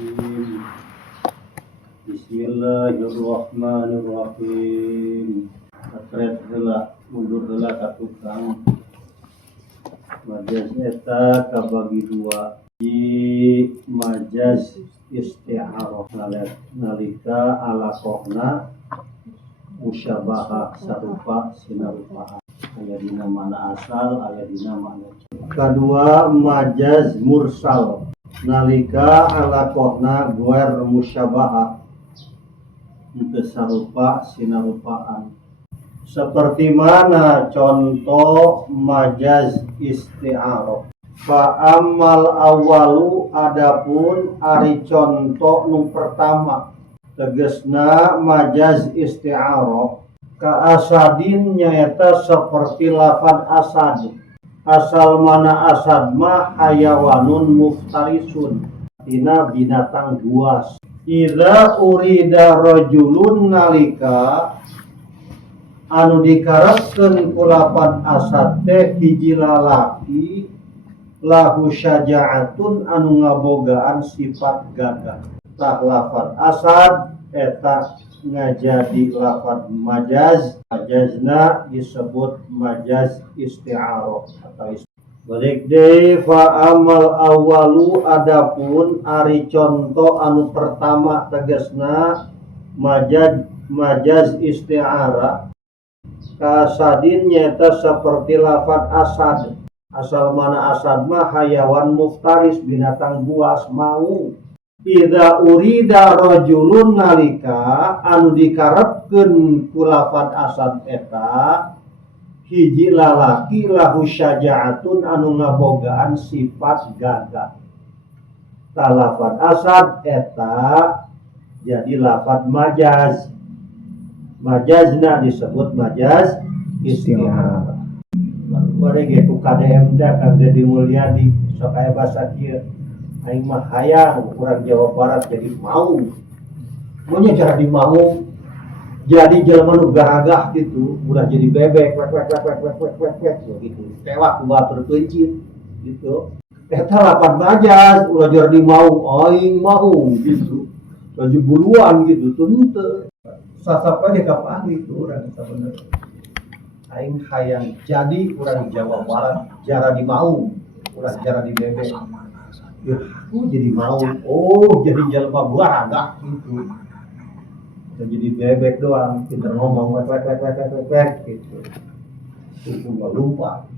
Bismillahirrahmanirrahim. Bismillahirrahmanirrahim. Atret heula mundur heula ka tukang. Majaz eta kabagi dua. Di majaz isti'arah nalika alaqohna musyabahah sarupa sinarupaan. Aya dina mana asal, aya dina mana. Kedua majaz mursal nalika alaqohna guer musyabahah itu sarupa sinarupaan. Seperti mana contoh majaz isti'arah. Fa'amal awalu adapun ari contoh nu pertama tegesna majaz isti'arah ka asadin nyaeta seperti lafad asad. Asal mana asad mah hayawanun muftarisun tina binatang buas. Idza urida rajulun nalika anu dikarepkeun ku lafad asad teh hiji lalaki lahu syaja'atun anu ngabogaan sifat gagah. Tah lafad asad eta ngajadi lafad majaz. Majazna disebut majaz isti'arah atau balik deui fa amal awalu adapun ari contoh anu pertama tegasna majaz isti'arah kasadin nyata seperti lafad asad. Asal mana asad mah hayawan muftaris binatang buas mau. Idza urida rajulun nalika anu dikarepkeun ku lafad asad eta hiji lalaki lahu syaja'atun anu ngabogaan sifat gagah. Ta lafad asad eta jadi lafad majaz. Majazna disebut majaz isti'arah. Bari ge ku KDM da Kang Deddy Mulyadi sok aya basa kieu. Aing mah hayang urang Jawa Barat jadi mau. Monya cara di mau jadi jelema nu garagah gitu, udah jadi bebek wek gitu. Tewak ku batur peuncit gitu. Eta lapan majaz ulah jadi di mau aing mau gitu. Laju buluan gitu teu. Sasapa ge ka gitu urang sabenerna. Aing hayang jadi urang Jawa Barat jara di mau, urang jara di bebek. Ya, aku jadi mau, jadi jelema garagah gitu. Jadi bebek doang, pinter ngomong wek gitu. Itu lupa,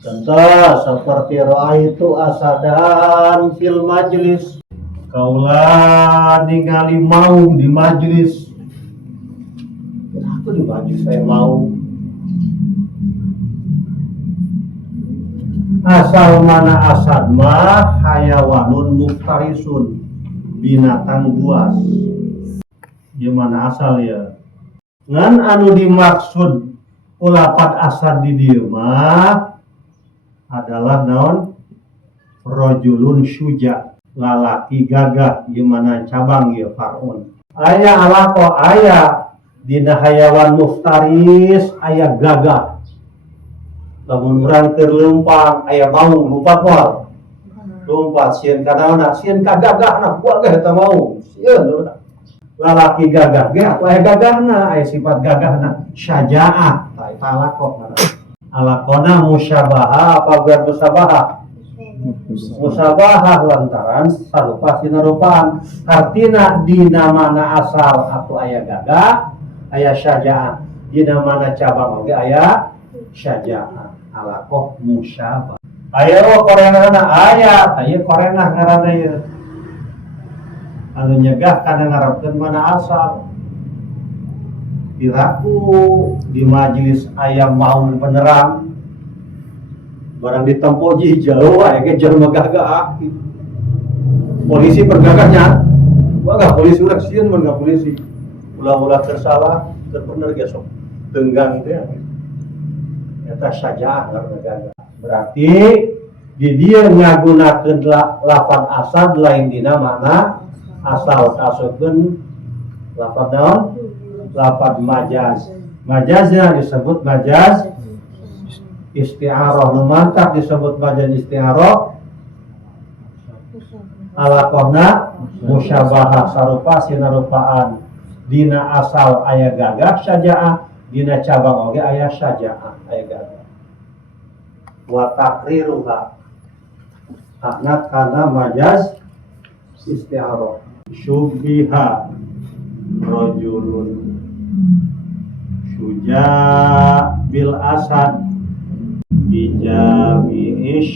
contoh seperti itu asadan fil majlis. Kaulah ningali mau di majlis. Aku di majlis saya mau. Asal mana asad mah hayawanun muftarisun binatang buas. Gimana asal ya? Ngan anu dimaksud ulapat asad di dieu mah adalah naon? Rajulun syuja, lalaki gagah. Gimana cabang ya farun. Aya alaqo aya dina hayawan muftaris aya gagah. Lamun urang keur leumpang aya mau lompat moal. Lompat sieun ka naonna? Sieun ka gagahna, kuat ge eta mau. Sieun lalaki gagah ge atuh aya gagahna, aya sifat gagahna syaja'ah. Tah eta alaqona. Alaqona musyabahah apa geus musyabahah? Musyabahah lantaran sarupa sinarupaan. Artina dina mana asal atuh aya gagah, aya syaja'ah. Dina mana cabang ge aya syaja'ah. Alaqoh musyabah. Ayo korenana aya, aya korenah ngaranna ieu. Anu nyegah kana ngarepkeun mana asal. Piraku di majelis aya mau penerang. Barang ditempo jauh aya ge jelema gagah. Polisi pergagahnya. Wah polisi urang sieun mun ka polisi. Ulah-ulah tersalah, terbener ge sok tenggang teh. Eta syaja'ah ngaranna gagah. Berarti di dia ngagunakeun lafaz asad lain dina mana asal taseukeun lafaz naon? Lafaz majaz. Majaznya disebut majaz isti'arah. Nu mantap disebut majaz isti'arah alaqona musyabahah sarupa sinarupaan dina asal aya gagah syaja'ah, dina cabang oge aya syaja'ah aya gagah. Wa takriruha hakna kana majaz isti'arah syubbiha rajulun syuja' bil asad bijami'ish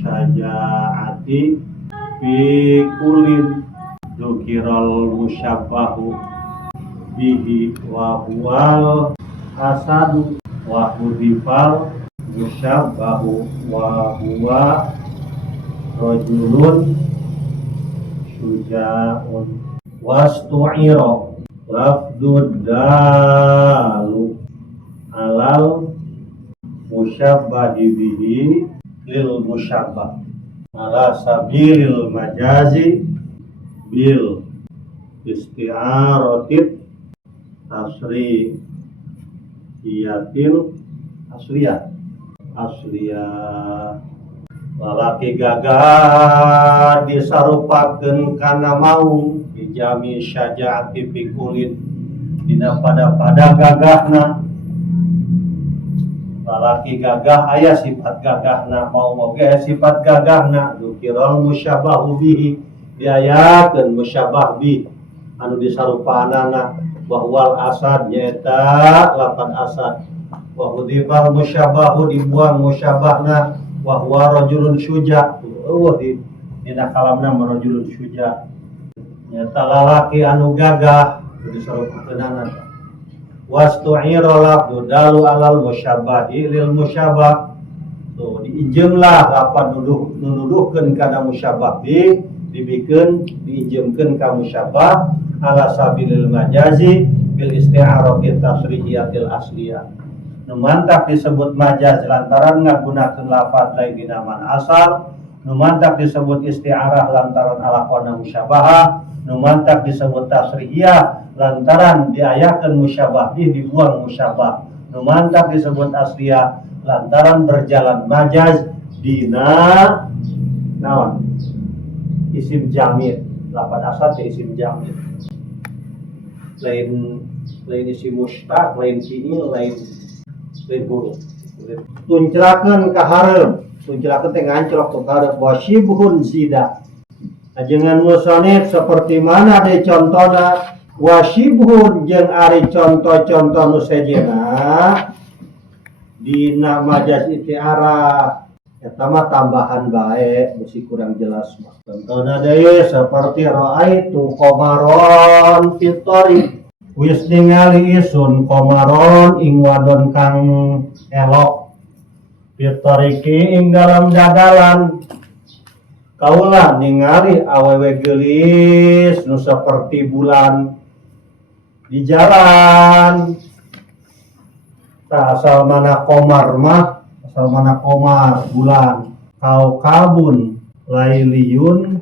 syaja'ati fi kulin dukiral musyabbahu bihi wa huwal asadu wa hudifal musyabbahu wa huwa rajulun syuja'un wastu'ira lafdud dalu alal musyabbahi bihi lil musyabbah ala sabilil majazi bil isti'aratit asriyatil asliyah lalaki gagah disarupakeun kana mau bijami syaja'ati fikulin dina pada gagahna. Lalaki gagah aya sifat gagahna, mau oge sifat gagahna. Dzukirul musyabbahu bihi diayakeun musyabbah bi anu disarupaanana bahwal asad nyaeta lapan asad wa hudifal musyabbahu dibuang musyabahna wa huwa rajulun syuja'. Dina kalamna rajulun syuja' nyaeta lalaki anu gagah disarupakeunana. Wastu'ira lafdu dalu alal musyabbahi lil musyabbah. Tuh diinjemlah lapan nuduhkeun kana musyabbah bi dibikeun diinjemkeun ka musyabbah ala sabilil majazi bil isti'arati tasrihiyatil asliyah. Nu mantap disebut majaz lantaran ngagunakeun lafaz lain dina man asal, nu mantap disebut isti'arah lantaran alaqona musyabahah, nu mantap disebut tasrihiyah lantaran diayakeun musyabah dibuang musyabah, nu mantap disebut asliyah lantaran berjalan majaz dina naon isim jamid. Lapan asal teh isim jamid, lain isim mustaq, lain fi'il, lain huruf. Tuncrakeun ka hareup, tuncrakeun teh ngancrok ka hareup wa syibhun zida. Ajengan musannif seperti mana de contona wa syibhun jeung ari contoh-contoh nu sejena dina majaz isti'arah eta mah tambahan bae mesti kurang jelas mah. Contohna deui seperti raaitu qamaron fit thariq, wis ningali isun qamaron ing wadon kang elok fit thariqi ing dalam dadalan. Kaulah ningali awewe geulis nu saperti bulan di jalan. Asal mana komar mah, asal mana komar bulan. Kaukabun lailiyun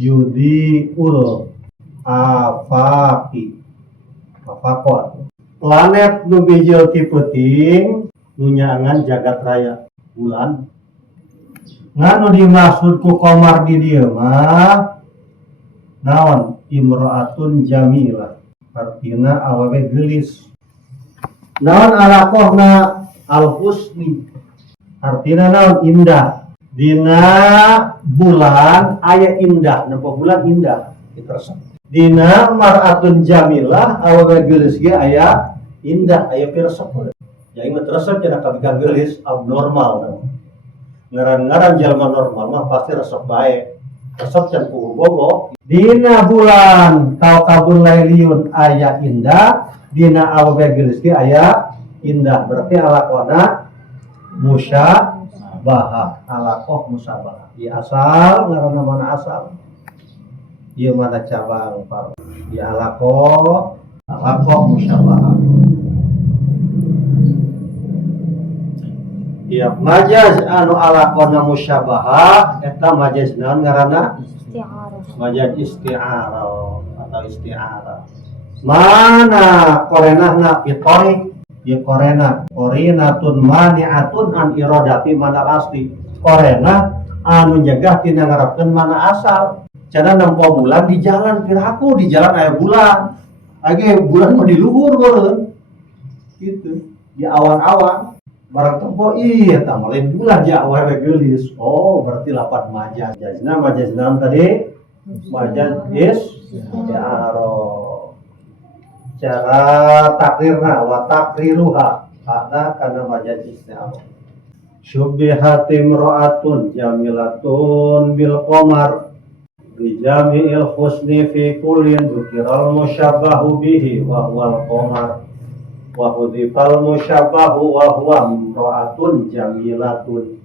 yudiul afaqi afaqot. Planet nu bijil ti peuting nu nyaangan jagat raya bulan. Nganu dimaksud ku komar di dieu mah naon imro'atun jamilah, artina awewe geulis. Naon alaqohna al-husni, artina naon indah. Dina bulan aya indah, nempo bulan indah ditersep. Dina mar'atun jamilah awewe geulis ge aya indah, aya piresep. Jadi mah teresep cenah ka geulis abnormal. Ngaran-ngaran jalma normal mah pasti resep bae, resep can kuhu bogo. Dina bulan kaukabun lailiyun aya indah, dina awewe geulis ge aya indah, berarti alaqona musyabahah, alaqoh musyabahah. Di asal ngaranna mana asal, ieu mana cabang par. Di alaqoh musyabahah. Tiap majaz anu alaqona musyabahah eta majaz naon ngaranna? Isti'arah. Majaz isti'arah atau isti'arah. Mana korenahna fitori? Ya korena, korinatun mani'atun an iradati mana asli. Korena anu nyegah tina ngarepkeun mana asal. Cenah nempo bulan di jalan piraku di jalan aya bulan. Age bulan mah di luhur meureun. Gitu. Di awan-awan. Barang tempo iya tah lain bulan ja awewe geulis. Oh, berarti lapat majaz. Majazna tadi majaz isti'arah. Cara takrirna wa takriruha ada kana majaz isti'arah. Syubbihat imra'atun jamilatun bil qamar bi jami'il husni fi kullin dzikiral musyabbahu bihi wa huwal qamar wa hudhifal musyabbahu wa huwa imra'atun jamilatun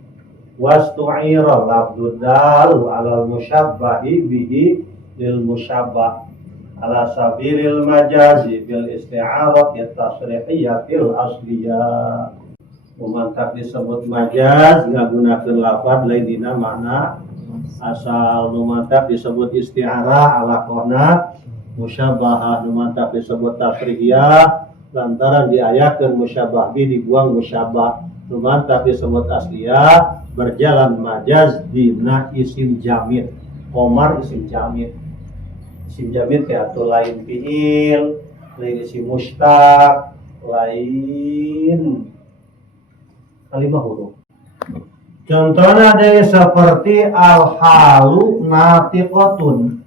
wastu'ira lafdhu dalu 'alal musyabbahi bihi lil musyabbah ala sabilil majazi bil isti'arati tasrihiyatil asliyah. Mantap disebut majaz ngagunakeun lafaz lain dina makna asal. Mantap disebut isti'arah ala qona musyabbahah. Mantap disebut tasrihiyah lantaran diayakeun musyabbah bi dibuang musyabbah. Mantap disebut asliyah berjalan majaz dina isim jamid. Qamar isim jamid. Isim jamid teh atuh lain fiil, lain isim mustaq, lain kalimah huruf. Contohnya ada seperti al-halu natiqatun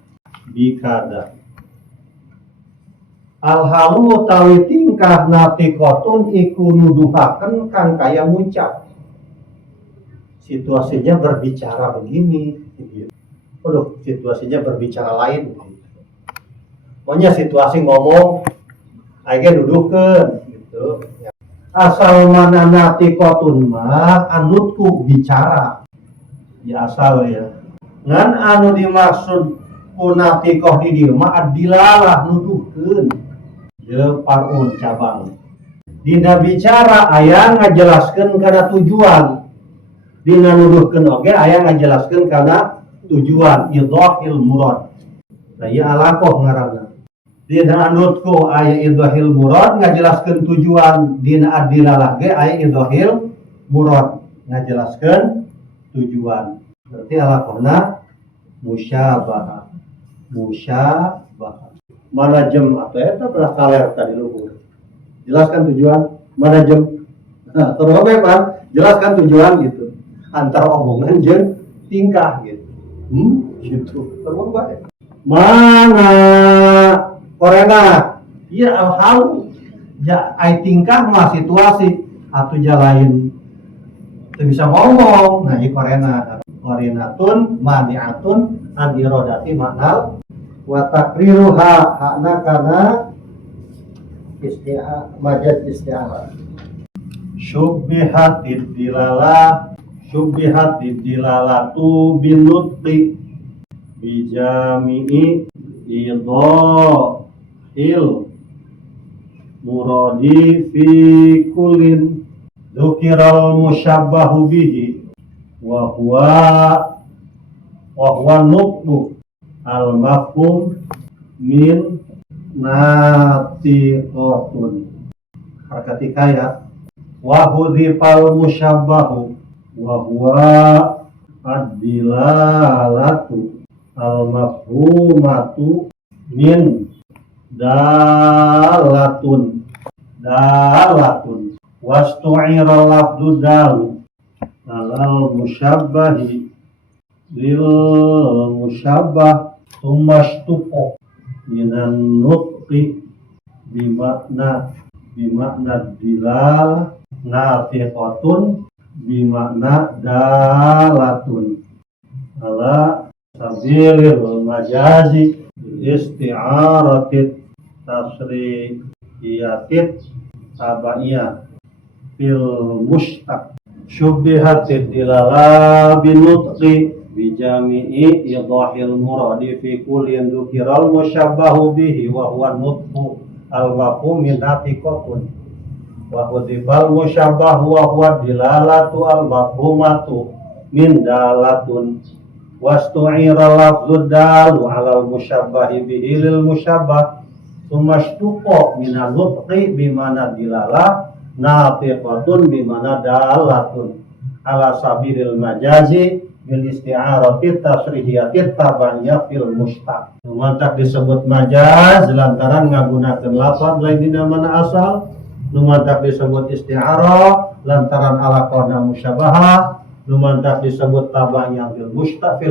bikada. Al-halu utawi tingkah natiqatun iku nuduhaken kang kaya ngucap. Situasinya berbicara begini. Waduh, situasinya berbicara lain. Pokoknya situasi ngomong, aja nuduhkeun gitu. Asal mana natiqatun mah anutku bicara. Ya asal ya. Ngan anu dimaksud ku natiqah di dieu mah adilalah nuduhkeun. Ye parun cabang. Dina bicara aya ngajelaskeun kana tujuan. Dina nuduhkeun oge aya ngajelaskeun kana tujuan idhahil murad. Nah ieu alaqah ngaranna. Dina anutku aya idhahil murad ngajelaskeun tujuan, dina adilalah ge aya idhahil murad ngajelaskeun tujuan. Berarti alaqahna musyabahah. Musyabahah. Manajem atau eta belah kaler tadi luhur. Jelaskan tujuan, manajem. Nah, terus Pak, jelaskan tujuan gitu. Antara omongan jeung tingkah gitu. Gitu. Terus bae. Mana korena iya al-halu ja ai tingkah mah situasi atuh jalain teu bisa ngomong. Nah ieu korena qarinatun mani'atun an iradati maknal wa takriruha hakna kana majaz isti'arah. Syubbihatid dilalatu binutqi bijami'i idhahil muradi fi kullin dzukiral musyabbahu bihi wa huwa nutqu al mafhum min natiqatun. Harakat hikayat wa hudhifal musyabbahu wa huwa ad-dilalatu al mafhumatu min dalatun wastu'ira lafdhu dalu alal musyabbahi lil musyabbah thumma minan nutqi bimakna dilal natiqatun bimakna dalatun ala sabilil majazi isti'aratit tasrihiyatit tabaiyah fil mustaq. Syubbihatid dilala binutqi bijami'i idhahil muradi fi kullin dzukiral musyabbahu bihi wa huwa nutqu al-mafhum min natiqatun wa hudifal musyabbahu wa huwa dilalatu al-mafhumatu min dalatun wastu'ira lafdhu dalu 'alal musyabbahi bihi lil musyabbah tsumma ishtuqa min an-nutqi bimana dilalah natiqatun bimana dalatun ala sabilil majazi bil isti'arati tasrihiyati tabanya fil mustaq. Numantak disebut majaz lantaran ngagunakeun lafaz lain dina mana asal. Numantak disebut isti'arah lantaran alaqana musyabahah. Numantak disebut tabanya fil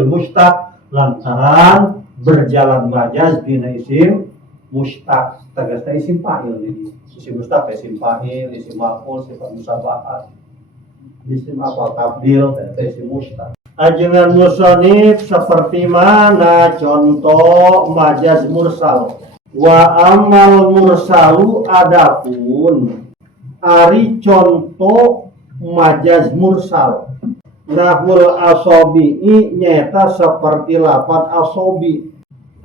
mustaq lantaran berjalan majaz dina isim mustaq. Tegasna isim fa'il jadi. Isim mustaq isim fa'il, isim maf'ul, sifat musyabahah. Isim apa tabdil eta isim mustaq. Ajengan musonif seperti mana contoh majaz mursal. Wa amal mursalu adapun ari contoh majaz mursal. Nahul asobi'i nyata seperti lapan asobi.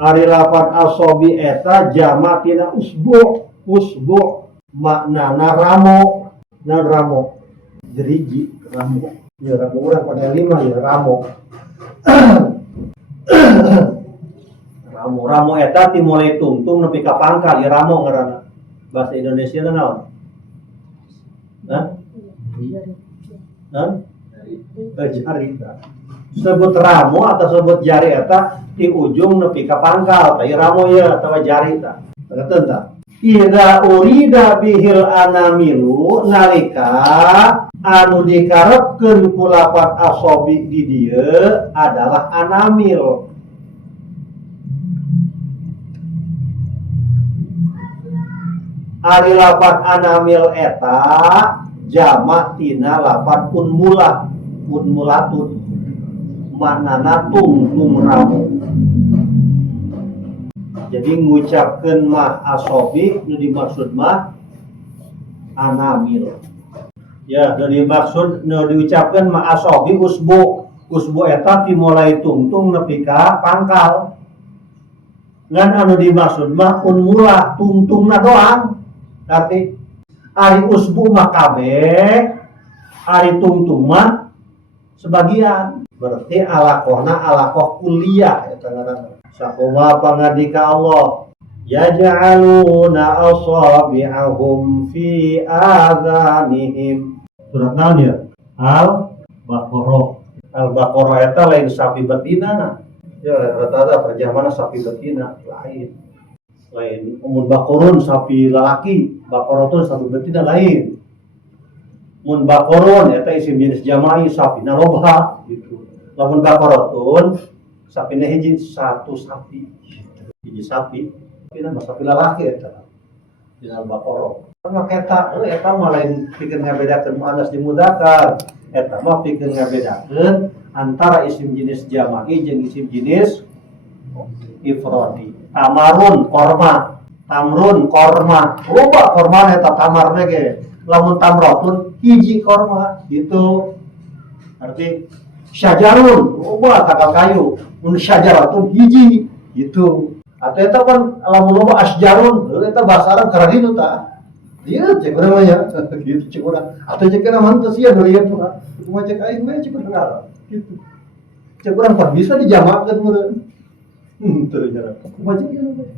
Ari lapan asobi eta jama tina usbu maknana ramo na ramo gerigi ramo ya ramo urang pada 5 ya ramo ramo eta ti mulai tungtung nepi ka pangkal ya ramo ngaranna bahasa Indonesia na naon jari sebut ramo atau sebut jari eta di ujung nepi ka pangkal teh ramo ya atawa jari ta ngaten ta ida urida bihil anamilu nalika anu dikarepkeun ku lapat asobi di dieu adalah anamil. Ari lapat anamil eta jamak tina lapat unmulatun maknana tungtung ramo. Jadi ngucapkeun mah asobi nu dimaksud mah anamil. Ya, nu dimaksud nu diucapkeun mah asobi usbu eta dimulai tungtung nepi ka pangkal. Ngan anu dimaksud mah unmulah tungtungna doang. Arti ari usbu mah kabeh, ari tungtung mah sebagian. Berarti alaqoh kuliah eta ngaranna. Sakumaha pangadika Allah yaj'aluna asabi'ahum fi adhanihim. Surat naon ya? Al-Baqarah eta lain sapi betina. Ya rata-rata terjemahna sapi betina lain mun baqarun sapi lalaki, baqaratun sapi betina lain. Mun baqarun eta isim jenis jama'i sapina loba gitu. Lamun baqaratun sapina hiji satu sapi. Hiji sapi, nama sapi lalaki eta. Dina Al-Baqarah. Maka eta mah lain pikeun ngabedakeun muannas dimudzakkar. Eta mah pikeun ngabedakeun antara isim jenis jama'i jeung isim jenis ifradi. Tamarun korma, tamrun korma. Loba korma eta tamarna ge. Lamun tamratun hiji korma gitu. Arti syajarun loba kakak kayu. Mun syajaratun hiji gitu. Atau eta kan lamun loba asjarun, eta bahasa Arab karena itu tah. Ieu cek urang mah ya, gitu cek urang. Atau cek kana mah teu sia deuleun tuh. Cuma cek aing we cek urang gitu. Cek urang tah bisa dijamakeun meureun. Teu nya. Cuma cek ieu.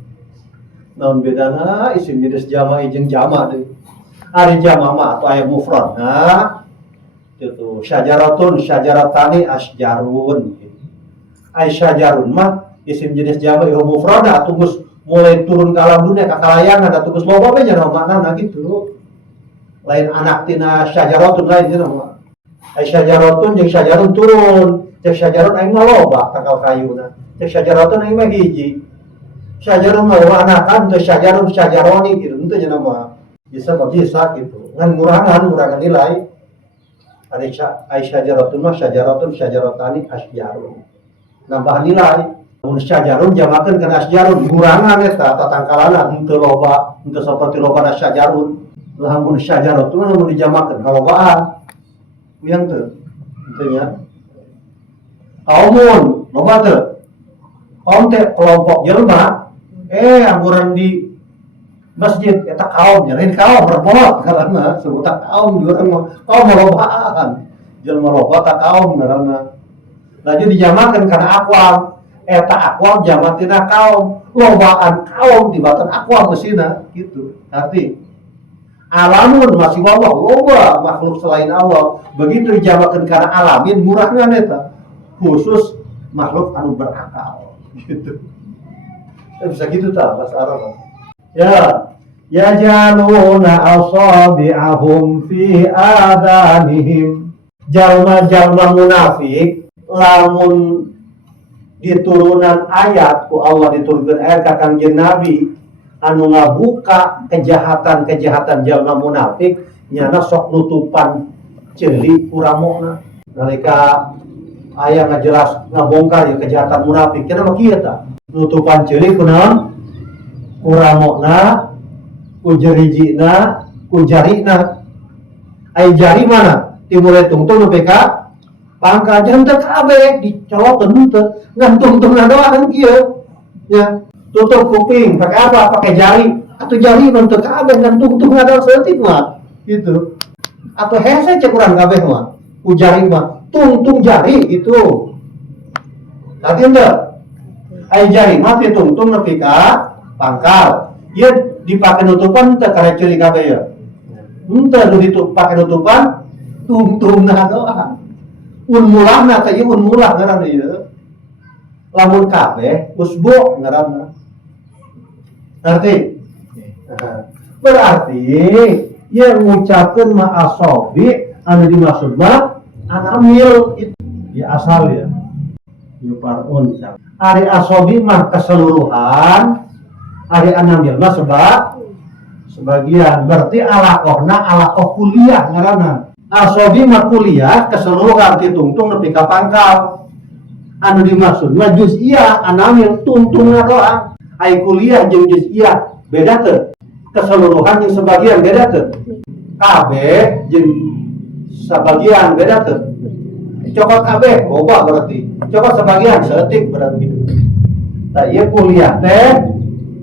Naon bedana isim jenis jama'i jeung jama' deui. Ari jama' mah atuh aya mufradna. Itu syajaratun syajaratani asjarun. Ai syajarun mah isim jenis jama'i mufradna atuh geus mulai turun ke alam dunia kakalayangan atuh geus loba we nya maknana gitu. Lain anak tina syajaratun lain cenah mah. Ai syajaratun jeung syajarun turun. Cek syajarun aing mah loba takal kayuna. Cek syajaratun aing mah hiji. Syajarun mah anakan teh syajarun syajaroni gitu. Henteu nya mah. Bisa gitu. Ngan ngurangan nilai. Ai syajaratun mah syajaratun syajaratani asjarun. Nambah nilai. Mun syajarun jamakeun kana asjarun ngurangan eta tatangkalana henteu loba, henteu saperti lobana syajarun. Lamun syajaratun mun dijamakeun kalobaan. Miang teu? Henteu nya. Kaumun, loba teu? Kaum teh kelompok jelema angguran di masjid eta kaum, lain kaum berbot karena sebutan kaum juga mah kaum lobaan. Jelema loba ta kaum ngaranna. Laju dijamakeun kana aqwam. Eta aqwam jamak tina kaum, lobaan kaum tibatan aqwam meusina gitu. Arti alamun masih wallah loba makhluk selain Allah, begitu dijamakeun kana alamin murahna eta. khusus makhluk anu berakal gitu. Bisa gitu tak bahasa Arab. Ya, yajaluna asabi'ahum fi adanihim. Jalma-jalma munafik lamun diturunan ayat ku Allah, diturunkan ayat ka Kangjeng Nabi anu ngabuka kejahatan-kejahatan jalma munafik nyana sok nutupan ceuli kuramona nalika aya ngajelas ngabongkar ya kejahatan munafik kenapa kieu tah nutupan ceuli kunaon kuramona ku jerijina ku jarina ai jari mana timule tungtung nepi ka pangkal janten kabeh dicolokkeun teu ngan tungtungna doang kieu ya tutup kuping pakai apa pakai jari atau jari mah teu kabeh ngan tungtungna doang seutik mah gitu atau hese cek urang kabeh mah ku jari mah tungtung jari gitu tadi teu ai jari mah ditungtung nepi ka pangkal ieu dipake nutupan teu karek ceuli kabeh ya henteu nu dipake nutupan tungtungna doang un mulahna teh ieu un mulah ngaranna ieu lamun kabeh usbu ngaranna ngerti berarti yang ngucapkeun ma asobi anu dimaksud mah anamil itu ya asal ya yuparun ari asobi mah keseluruhan ari anamil mah sebagian berarti alaqoh kuliah ngaranna asobi mah kuliah keseluruhan ti tungtung nepi ka pangkal anu dimaksud mah juz'iyah anamil tungtungna doang ai kuliah jeung juz'iyah beda teu keseluruhan jeung sebagian beda teu kabeh jeung sebagian beda teu cokot kabeh loba berarti cokot sebagian seutik berarti tah ieu kuliah teh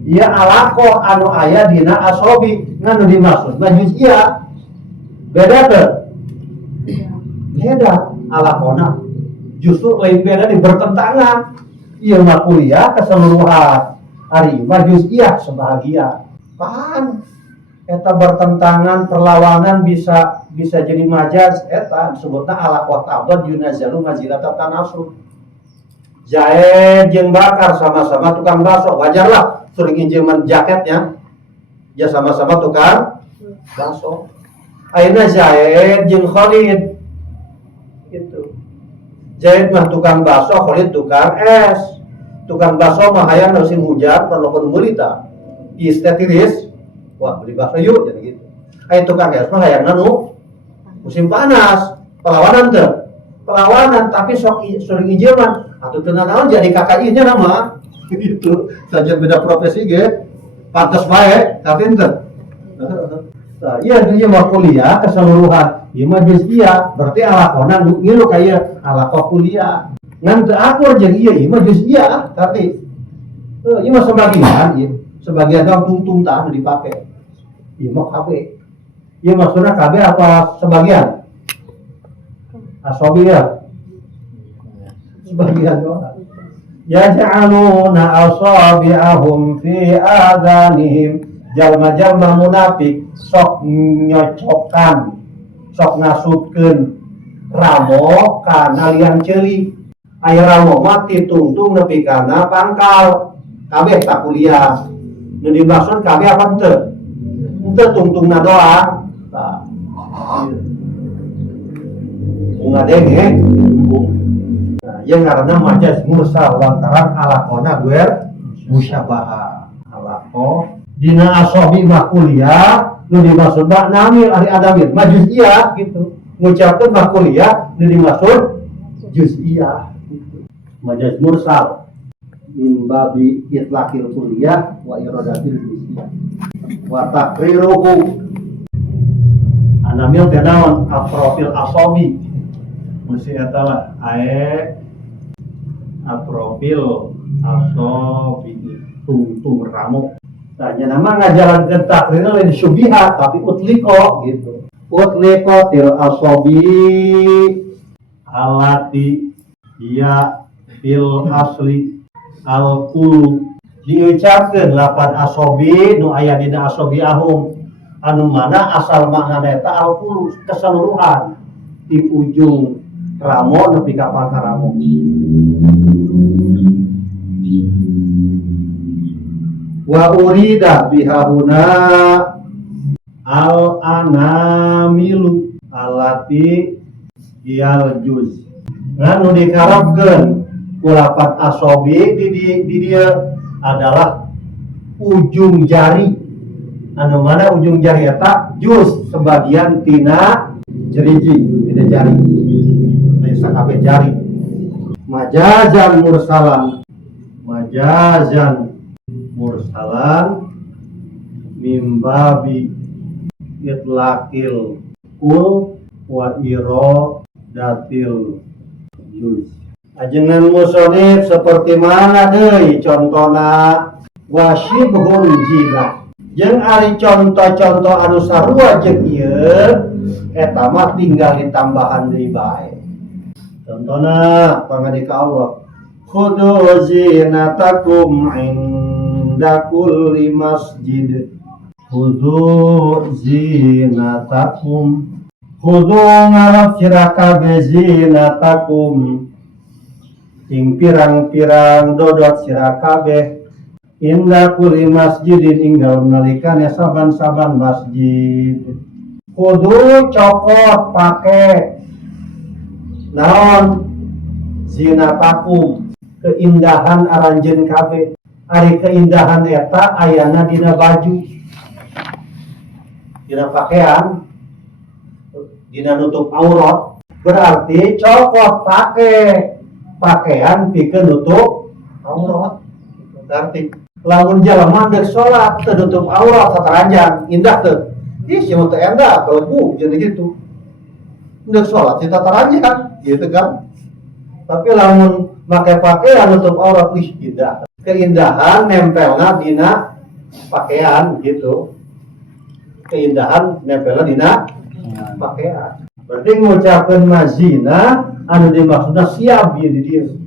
ieu alaqoh anu aya dina asobi nganu dimaksud mah juz'iyah beda teu beda alaqona justru lain beda di bertentangan ieu mah kuliah keseluruhan ari mah juz'iyah sebahagian kan eta bertentangan perlawanan bisa jadi majaz eta disebutna alaqah ta'dad yunazalu mazilata tanasub Zaid jeung Bakar sama-sama tukang baso wajarlah sering injeman jaketnya ya sama-sama tukang baso ayeuna Zaid jeung Khalid gitu. Zaid mah tukang baso, Khalid tukang es. Tukang baso mah hayang musim hujan, perlu mulita. Is teh tiris, wah beli baso yuk jadi gitu. Aya tukang es mah hayang nu musim panas, perlawanan teu. Perlawanan tapi sok sering ijeman atuh teu naon jadi kakak ieu nya nama. Gitu. Saja beda profesi ge. Pantes bae, tapi teu. Nah, iya mah kuliah keseluruhan. Ieu mah juz'iyah, berarti alaqona ngilu ka ieu alaqah kuliah. Ngan teu akur jeung ieu mah juz'iyah, tapi ieu mah sebagian ieu. Sebagian doang tungtung tah anu dipake. Ieu mah kabeh. Ieu maksudna kabeh apa sebagian? Asobi ya. Sebagian doang. Yaj'aluna asabi'ahum fi adanihim jalma-jalma munafik sok nyocokan sok ngasupkeun ramo kana liang ceuli aya ramo mati tungtung nepi kana pangkal kabeh tak kuliah nu dimaksud kabeh apa henteu henteu tungtungna doang tah bunga denge nah yang ngaranna majaz mursal lantaran alaqona guer musyabahah alaqo dina asobi mah kuliah nu dimaksud mah namil ari adamil mah juz'iyah gitu ngucapkeun mah kuliah nu dimaksud juz'iyah gitu majaz mursal min babi itlaqil kuliah wa iradatil juz'iyah wa taqriruhu anamil teh naon aprofil asobi mesti eta lah ae aprofil asobi tungtung ramo tanya nama ngajalankeun takrirna lain syubihat tapi utliko gitu utliko til asobi alati ya fil asli al kulu diucapkeun lapan asobi nu aya dina asobi ahum anu mana asal makna eta al kulu keseluruhan di ujung ramo nepi ka pangkaramo. Wa urida bihahuna al anamilu alati iyal juz. Nganu dikarapkeun ku lapat asobi di dia adalah ujung jari. Anu mana ujung jari eta juz sebagian tina jeriji tina jari. Bisa kabeh jari. Majazan mursalan mimbabi itlaqil kul wa iradatil juz. Ajengan musonif seperti mana deui contona wasyibhun jina. Jeung ari contoh-contoh anu sarua jeung ieu eta mah tinggal ditambahan deui bae. Contohna pangadika Allah, khudu zinatakum inda kulli masjid. Khudu zinatakum, khudu ngarap sirakabe zinatakum, ing pirang-pirang dodot sirakabe inda kulli masjidin inggal nalikane saban-saban masjid. Kudu cokot pake naon zinatakum, keindahan aranjeun kabeh. Ari keindahan eta ayana dina baju, dina pakaian, dina nutup aurat. Berarti cokot pake pakaian pikeun nutup aurat. Berarti lamun jalema deuk salat teu nutup aurat sataranjang indah teu. Ih sia teh endah kelebu jadi gitu. Deuk salat kita tataranjang gitu kan. Tapi lamun make pakaian nutup aurat ih indah. Keindahan nempelna dina pakaian gitu. Keindahan nempelna dina pakaian. Berarti ngucapkeun mazina anu dimaksudna siap di dieu.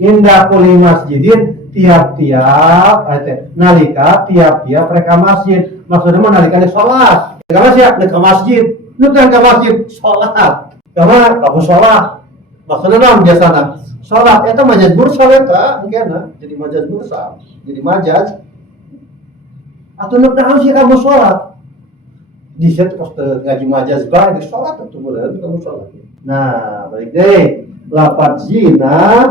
Indah kulli masjidin tiap-tiap nalika tiap-tiap reka masjid. Maksudnya mah nalikane salat. Karena siap ke masjid, nu teh ka masjid salat. Karena kamu salat. Maksudna naon biasana? Salat eta majaz mursal eta engkena jadi majaz mursal. Jadi majaz. Atuh nu tahu sih kamu salat. Di set pas ngaji majaz bae di salat atuh beuleuh kamu salat. Nah, baik deh. Lafaz zina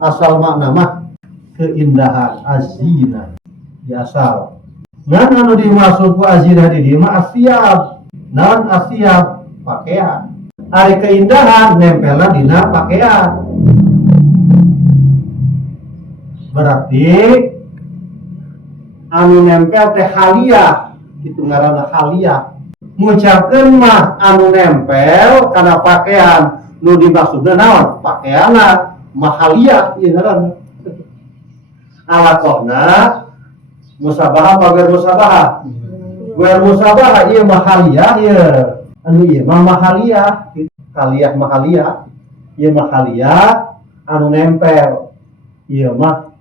asal makna mah keindahan azina. Ya asal. Ngan anu dimaksud ku azina di dieu mah asyab. Naon asyab? Pakaian. Ari keindahan nempelna dina pakaian. Berarti anu nempel teh haliyah, kitu ngaranna haliyah. Ngucapkeun mah anu nempel kana pakaian nu dimaksudna naon? Pakaianna mahaliyah ieu ngaranna. Alaqona musabahah apa ger musabahah? Ger musabahah ieu mahaliyah ieu. Anu ieu mah mahaliyah, haliyah mahaliyah. Ieu mahaliyah anu nempel. Ieu mah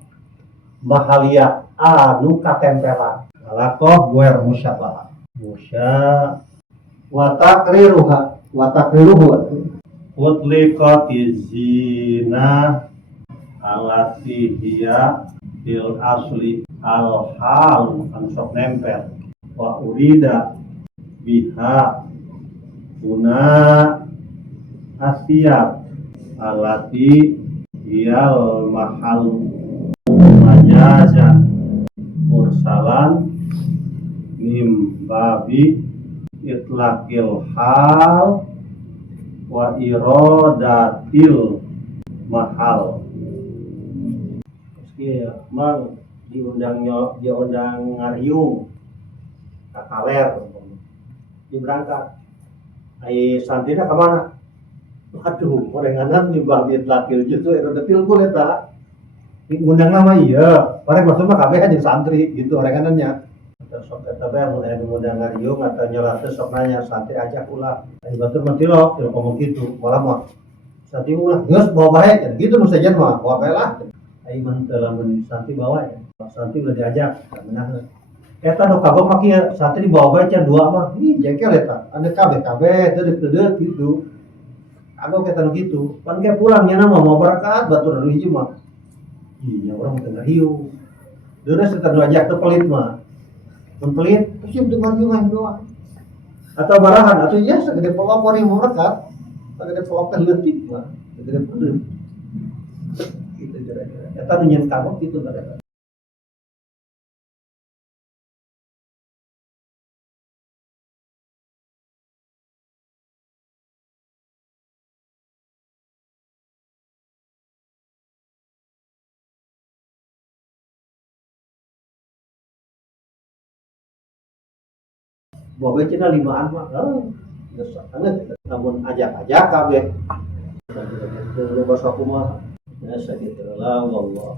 mahaliyah anu katempelan. Alaqah ger musyabahah. Wa taqriruhu utliqatiz zina alati hiya fil asli al hal ansok nempel wa urida biha guna asyab alati hiyal mahal majazan mursalan mim babi itlaqil hal wa iradatil mahal. Iya, mang diundang ngariung ka kaler diberangkat. Ai santina ka mana? Aduh, gorenganan di bang itlaqil justru iradatil kul eta. Diundang nama iya, bareng maksud mah kabeh jeung santri gitu orenganannya. Sok eta bae mun aya ngundang ngariung atau nyolateun sok nanya santri ajak ulah. Ari batur mah tilok ngomong kitu, malah mah santri ulah geus bawa bae kan gitu nu sajen mah bawa bae lah. Ai mah teu lamun santri bawa ya. Santri udah diajak, menang. Eta nu kagok mah kieu santri bawa bae can dua mah. Ih jengkel eta. Anu kabeh-kabeh teu deuk gitu. aku kata gitu kan kayak pulangnya nama mau berangkat batur dari hiji mah iya orang tengah hiu terus setelah ajak ke pelit mah pelit siap dengan jungan doang atau barahan atau ya segede pelopor yang mau berangkat segede pelopor letik mah segede pelit gitu kira-kira eta nunyan kamu gitu kira-kira bawa cina limaan mah biasa banget namun ajak-ajak kabeh gitu loba sakumaha biasa gitu lah wallah